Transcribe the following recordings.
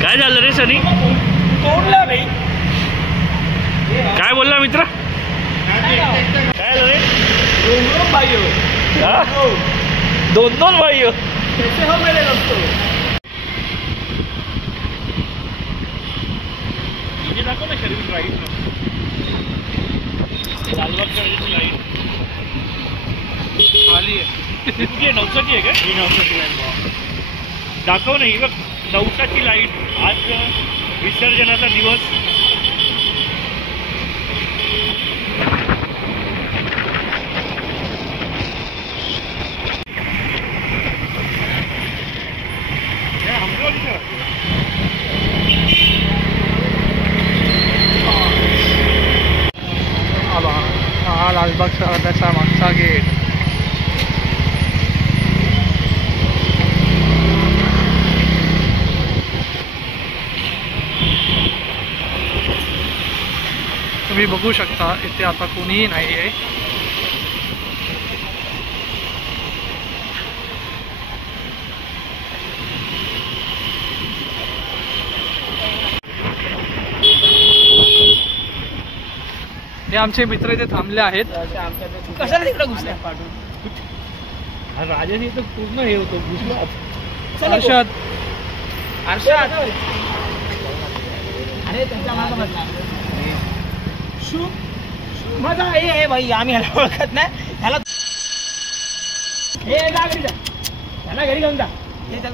काय झालं रे सनी? तोडला भाई. काय बोलला मित्र? काय झालं रे? दोन भाई हो. दोन भाई हो. कैसे हो मेरे दोस्तों? ये दाखव ना शरीर राईट लालबाग शरीर लाईट आली आहे. कुठली 900ची आहे का? ही 900ची आहे. दाखव नाही बघ 900ची लाईट. आज विसर्जनाचा दिवस. हा लालबाग शहराचा मागचा गेट. तुम्ही बघू शकता इथे आता कोणीही नाही आहे. हे आमचे मित्र इथे थांबले आहेत. कशाला तिकडे घुसल्या? राजाने इथं पूर्ण हे होतं घुसला. अर्षद अरे त्यांच्या मागं बसला. मजा हे भाई आम्ही ह्याला ओळखत नाही. ह्याला हे जा घरी जा. ह्याला घरी घेऊन जा. हे चल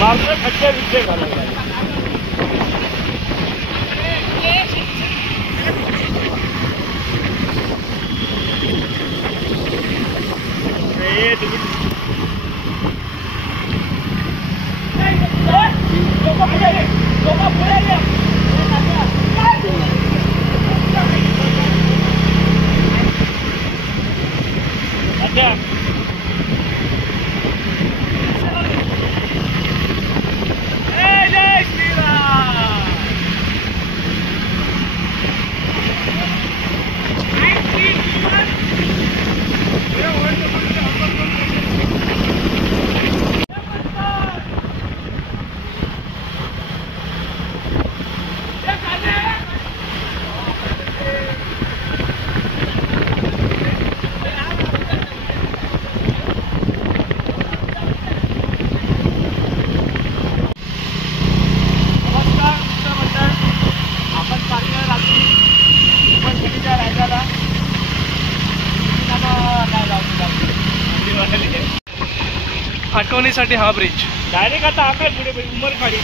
मागचं खड्डे विषय घालायला. आठवणीसाठी हा ब्रिज डायरेक्ट आता आम्ही पुढे उमरखाडी.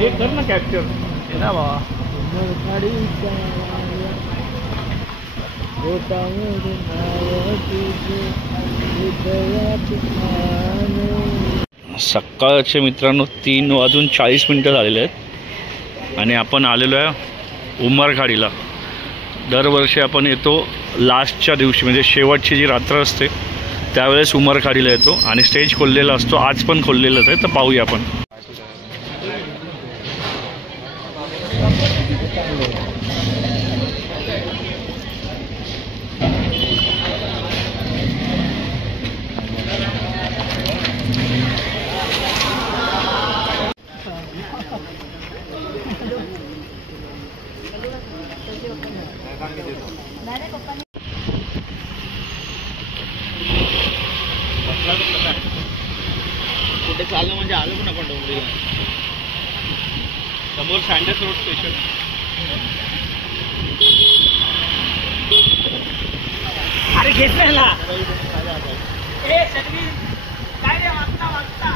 एक कर ना कॅप्चर ना बाबा. सकाळचे मित्रांनो 3:40 झालेले आहेत आणि आपण आलेलो आहे उमरखाडीला. दरवर्षी आपण येतो लास्टच्या दिवशी, म्हणजे शेवटची जी रात्र असते त्यावेळेस उमरखाडीला येतो आणि स्टेज खोललेला असतो. आज पण खोललेलंच आहे, तर पाहूया आपण. कुठे चाललं म्हणजे आलो पण आपण डोंगरीला. समोर सँडस रोड स्टेशन. घेतलेला ए सगळी काय रे वागता वागता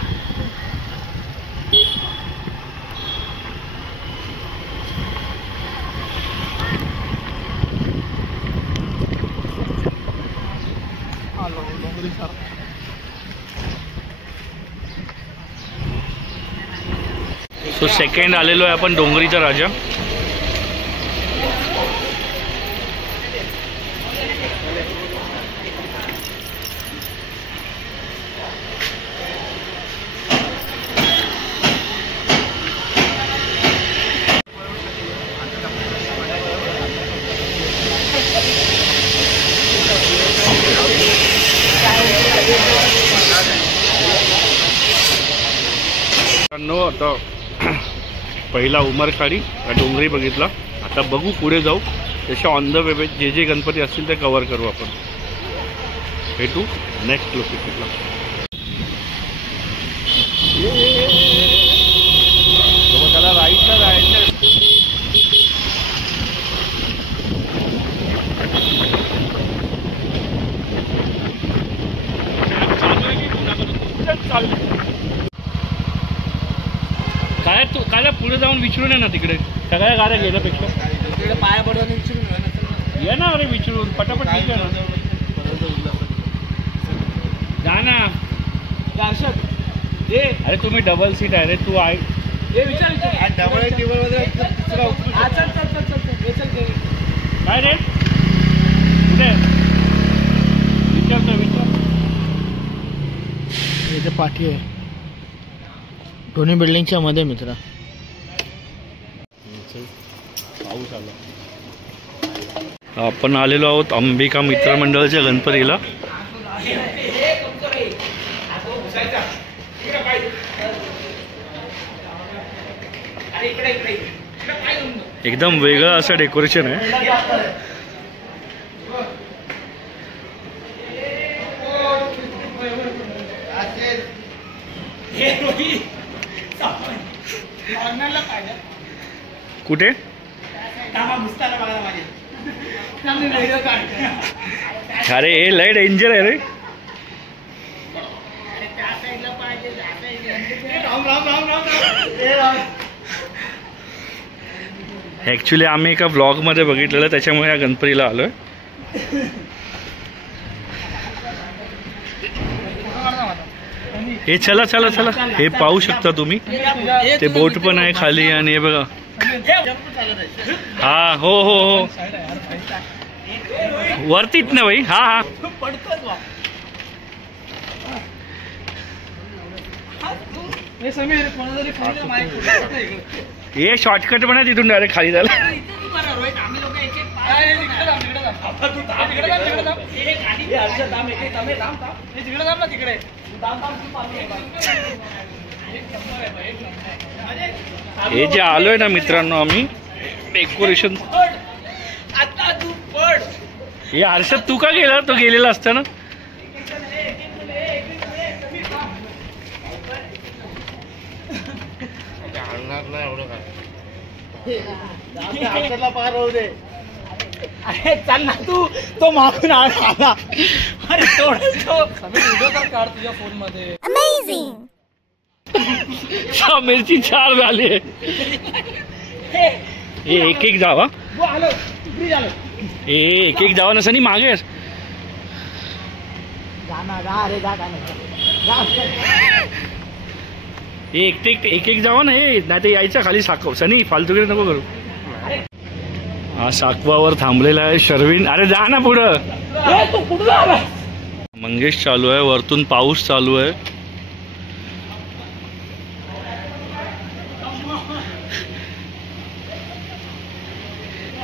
सो सेकंड आलेलो आहे आपण डोंगरीचा राजा. आता पहिला उमरखाडी डोंगरी बघितला. आता बघू पुढे जाऊ तसे ऑन द वे जे जे गणपती असतील ते कव्हर करू आपण. भेटू नेक्स्ट लोकेशनला. त्याला राईटला जायचं. काय तू काय पुढे जाऊन विचारून ये ना तिकडे सगळ्या गाड्या गेल्यापेक्षा तिकडे पाया पडून विचारून ये ना. अरे विचारून पटापट ठीक आहे ना. जा ना. अरे तुम्ही डबल सीट आहे रे. तू आहे डबल टेबल मध्ये काय रे कुठे विचारतो इथे पाठी आहे दोन्ही बिल्डिंगच्या मध्ये मित्र. पाऊस आला. आपण आलेलो आहोत अंबिका मित्रमंडळाच्या गणपतीला. एकदम वेगळं असं डेकोरेशन आहे. कुठे अरे हे लय डेंजर आहे रे. ऍक्च्युली आम्ही एका व्लॉग मध्ये बघितलेलं त्याच्यामुळे या गणपतीला आलोय. हे चला चला चला. हे पाहू शकता तुम्ही ते बोट पण आहे खाली. आणि हे बघा. हा हो हो हो वरतीच ना भाई. हा हा हे शॉर्टकट पण आहे तिथून डायरेक्ट खाली जायला. हे जे आलोय ना मित्रांनो आम्ही डेकोरेशन. हे हर्षद तू का गेला. तो गेलेला असता ना. अरे चल ना तू. तो मागून आला. अरे व्हिडिओ तर काढ तुझ्या फोन मध्ये. मिरची 4 झाली. एक एक जावा. एक एक जावा नसा. मागे एक एक जावा ना. हे नाही तर यायचं खाली साकव. सनी फालतूगिरी नको करू. हा साकवावर थांबलेला आहे शर्विन. अरे जा ना पुढं. मंगेश चालू आहे. वरतून पाऊस चालू आहे.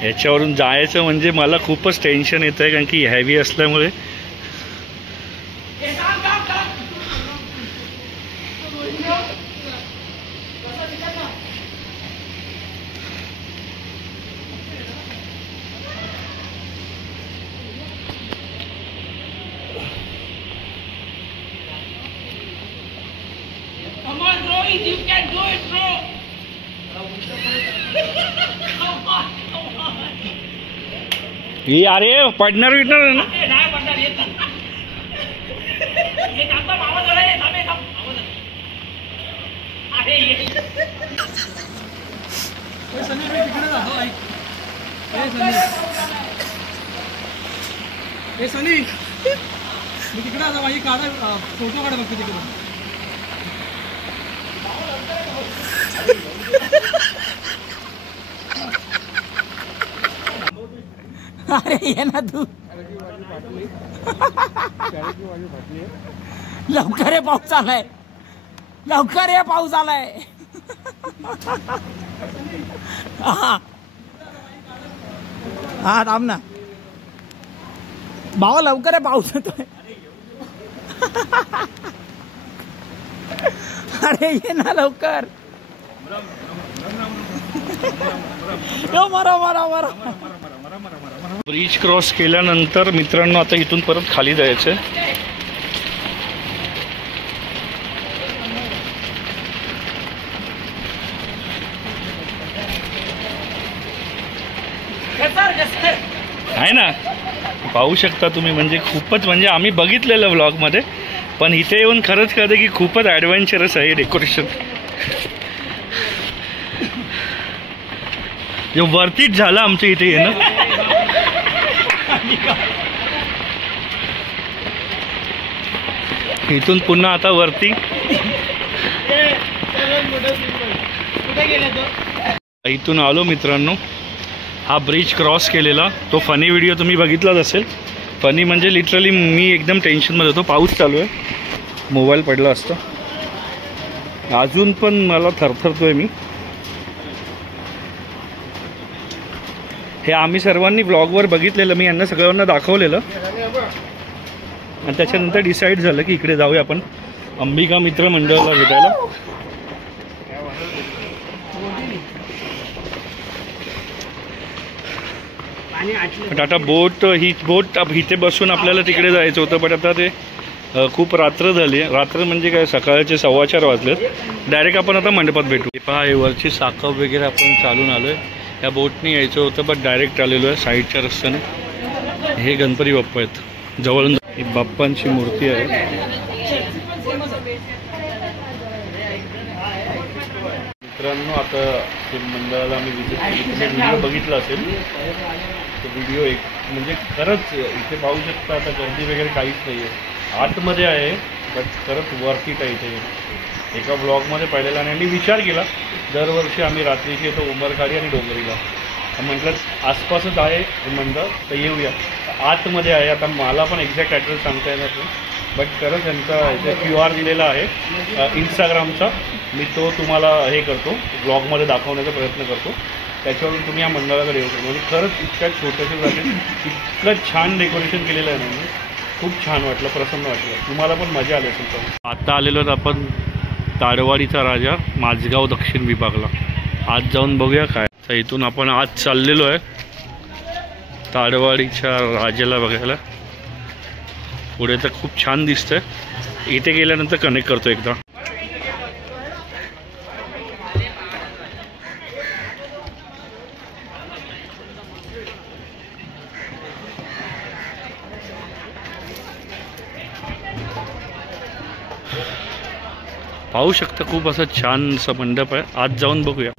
याच्यावरून जायचं म्हणजे मला खूपच टेन्शन येत आहे कारण की हेवी असल्यामुळे. You can do it, bro. ये अरे पडणार विडणार ना. नाही पडणार. सनी मी तिकडे जातो ऐक. सनी मी तिकडे आता माझी काढा फोटो काढा बघतो तिकडे. अरे ये ना तू लवकर ये, पाऊस आलाय. लवकर ये, पाऊस आलाय. हा हा थांब ना भावा, लवकर आहे, पाऊस येतोय. अरे ये ना लवकर. मरा मरा मरा. ब्रिज क्रॉस केल्यानंतर मित्रांनो आता इथून परत खाली जायचं. आहे ना, पाहू शकता तुम्ही. म्हणजे खूपच, म्हणजे आम्ही बघितलेलं व्लॉगमध्ये, पण इथे येऊन खरंच कळतं की खूपच ॲडव्हेंचरस आहे डेकोरेशन. जो वरतीच झालं आमचं इथे येणं. इथून पुन्हा आता वरती. इथून आलो मित्रांनो, हा ब्रिज क्रॉस केलेला तो फनी व्हिडिओ तुम्ही बघितलाच असेल. फनी म्हणजे लिटरली मी एकदम टेन्शनमध्ये होतो. पाऊस चालू आहे, मोबाईल पडला असता. अजून पण मला थरथरतोय मी. हे आम्ही सर्वांनी ब्लॉगवर बघितलेलं, मी यांना सगळ्यांना दाखवलेलं, आणि त्याच्यानंतर डिसाईड झालं की इकडे जाऊया आपण अंबिका मित्र मंडळाला भेटायला. पण आता ही बोट इथे बसून आपल्याला तिकडे जायचं होतं, पण आता ते खूप रात्र झाली. रात्र म्हणजे काय, सकाळचे 4:15 वाजलेत. डायरेक्ट आपण आता मंडपात भेटू. पहा, हे वरची साखव वगैरे आपण चालून आलो आहे. या बोटने यायचं होतं, पण डायरेक्ट आलेलो आहे साईडच्या रस्त्याने. हे गणपती बाप्पा आहेत जवळून. ही बाप्पांची मूर्ती आहे. मित्रांनो, आता ते मंडळाला आम्ही व्हिडिओ बघितला असेल. तो व्हिडिओ एक म्हणजे खरंच इथे पाहू शकता. आता गर्दी वगैरे काहीच नाही आहे, आतमध्ये आहे, बट खरंच वरती आहे इथे. एका ब्लॉगमध्ये पाहिलेला, आणि मी विचार केला दरवर्षी आम्ही रात्रीची येतो उमरखाडी आणि डोंगरीला. म्हटलं आसपासच आहे हे मंडळ, तर येऊया. आतमध्ये आहे. आता मला पण एक्झॅक्ट ॲड्रेस सांगता येणार नाही, बट खरंच त्यांचा इथे QR दिलेला आहे इंस्टाग्रामचा. मी तो तुम्हाला हे करतो, ब्लॉगमध्ये दाखवण्याचा प्रयत्न करतो. त्याच्यावरून तुम्ही या मंडळाकडे येऊ शकता. म्हणजे खरंच इतक्या छोट्याशा जागेत इतकं छान डेकोरेशन केलेलं आहे ना, म्हणजे खूप छान वाटलं, प्रसन्न वाटलं. तुम्हाला पण मजा आली असेल. तर आता आलेलो आहेत आपण ताडवाडीचा राजा माझगाव दक्षिण विभागला. आज जाऊन बघूया काय. तर इथून आपण आज चाललेलो आहे ताडवाडीच्या राजाला बघायला. पुढे तर खूप छान दिसतंय. इथे गेल्यानंतर कनेक्ट करतो एकदा. पाहू शकता, खूप असं छान असं मंडप आहे. आज जाऊन बघूया.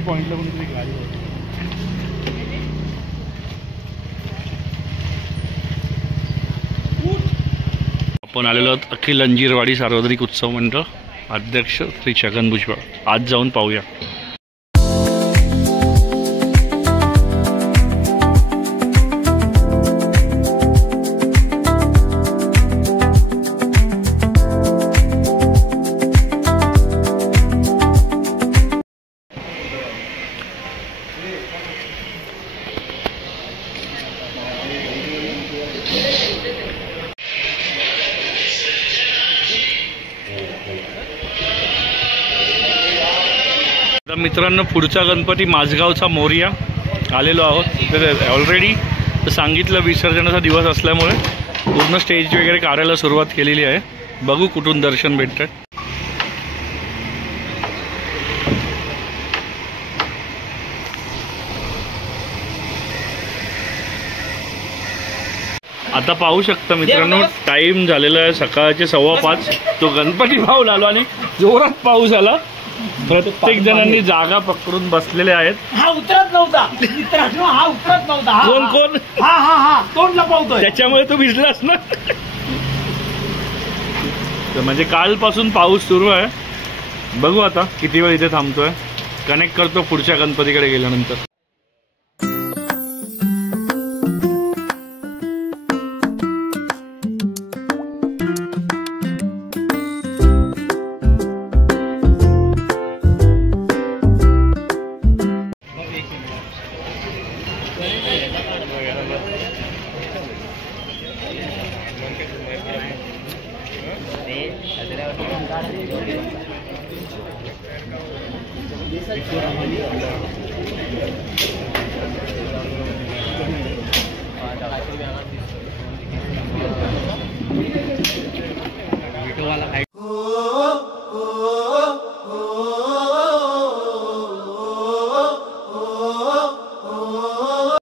एंट्री पॉईंटला कोणीतरी गाडी होती. आपण आलेलो आहोत अखिल अंजीरवाडी सार्वजनिक उत्सव मंडळ, अध्यक्ष श्री छगन भुजबळ. आज जाऊन पाहूया. मित्रांनो, पुढचा गणपती माझगावचा मोरया आलेलो आहोत. तर ऑलरेडी सांगितलं विसर्जनाचा दिवस असल्यामुळे पूर्ण स्टेज वगैरे काढायला सुरुवात केलेली आहे. बघू कुठून दर्शन भेटतं. आता पाहू शकता मित्रांनो, टाइम झालेला आहे सकाळचे 5:15. तो गणपती पाहून आलो आणि जोरात पाऊस आला. प्रत्येक जणांनी जागा पकडून बसलेले आहेत. हा उतरत नव्हता मित्रांनो, हा उतरत नव्हता. कोण कोण? हा हा हा तोंड लपवतोय, त्याच्यामुळे तो भिजलास ना. तर म्हणजे कालपासून पाऊस सुरू आहे. बघू आता किती वेळ इथे थांबतोय. कनेक्ट करतो पुढच्या गणपतीकडे गेल्यानंतर.